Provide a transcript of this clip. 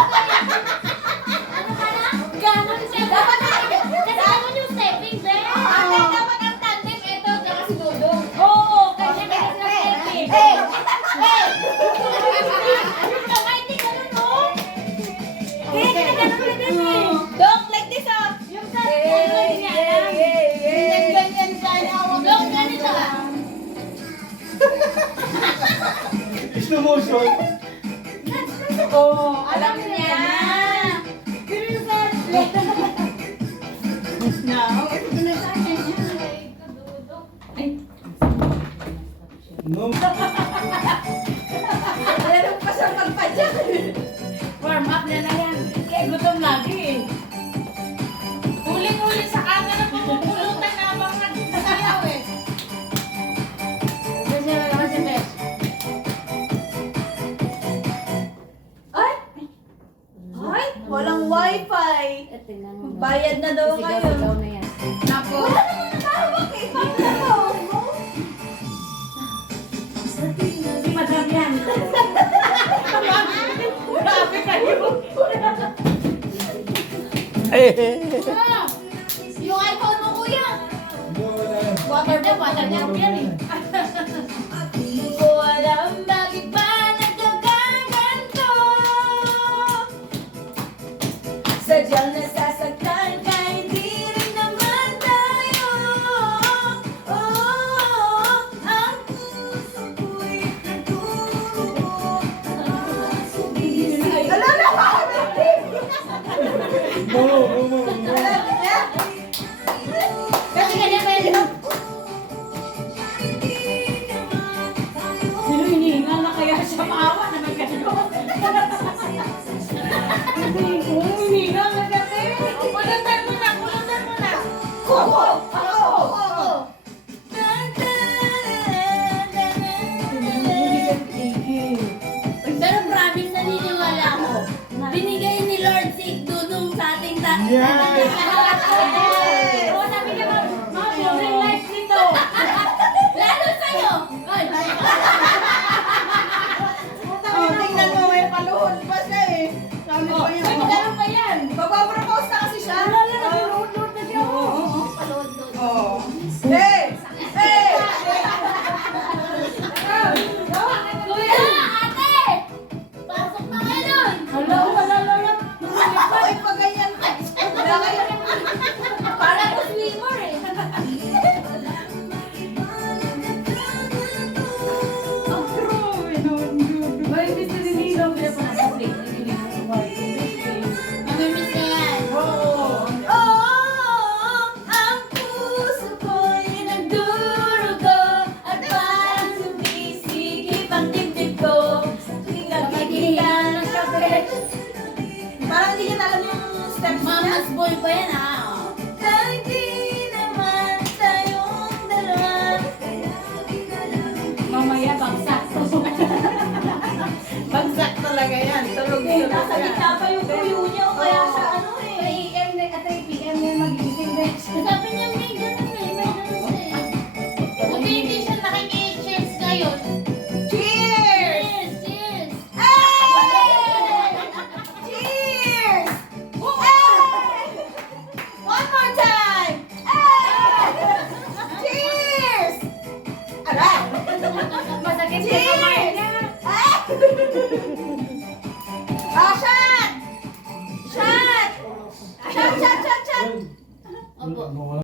Ano ka na? Ganon siya. Dapat ganon yung stepping, be. Dapat ang tandem, ito, tsaka si Dudong. Oo, kasi may kasi stepping. Hey! Yung kamay, hindi ganon, oh. Kaya hindi ganon ka din, eh. Dong, like this, oh. Yung sa hindi niya alam. Ganyan sana ako. Dong, ganito, ah. Slow motion. Oh, alam niya. Pero yung sa na, ito na sa akin. Ay, No. meron pa siyang magpadyak. Warm up na na yan. Kaya gutom lagi eh. Huling-huli sa kanya na pumupulutan na habang nagsasayaw eh. Kasi naman si Bes. Ay! Ay! Walang wifi! Bayad na daw ngayon. Napo. Wala naman nakahawak eh. Paano mo? Si Madam yan. Grabe kayo. Yung iPhone mo, kuya. Water niya yan eh. Di ko alam bakit ba nagkaganto. Sadyang nasasaktan ka, hindi rin naman tayo. Ang puso ko'y natulog. Alam na ba? No, no, no, no. Kasi ganyan ba yun? Sino hinihinga na kaya siya maawa naman ganito? Hindi ko hinihinga na kasi. Pulutan mo na, pulutan mo na. Ako! Pero promise, naniniwala ako. Binigay ni Lord si Dudong sa ating Yes! Oo, sabi niya, mga children life nito. Lalo sa'yo. Ay, Tingnan mo, may paluhod pa siya eh. Sabi ko ay, yun. magkano pa yan? Magpapropose na kasi siya. Wala, nag-load na siya. Oh. Hey! Hey! Kuya, ate! Pasok na kayo doon. Hala. Ay, pa ganyan ka. Wala kayo. Para to swimmer eh. May gusto din dito. Mamimiss na yan. Ang puso ko'y nagdurugo at parang sumisikip ang dibdib ko. Tuwing nakikita ng kape. Parang hindi niya alam yung steps niya. Mama's boy pa yan Kahit di naman tayong dalawa. Mamaya bagsak. Bagsak talaga yan. Tulog yun. Nasa gitna pa yung kuyo niya o kaya sa ano eh. 3 AM na at 3 PM na magigising din. Sabi niya may ganun siya eh. Buti hindi siya nakiki-cheers ngayon. Cheers! Cheers! Hey! Cheers! Hey! One more time! Hey! Cheers! Aray! Masakit Cheers!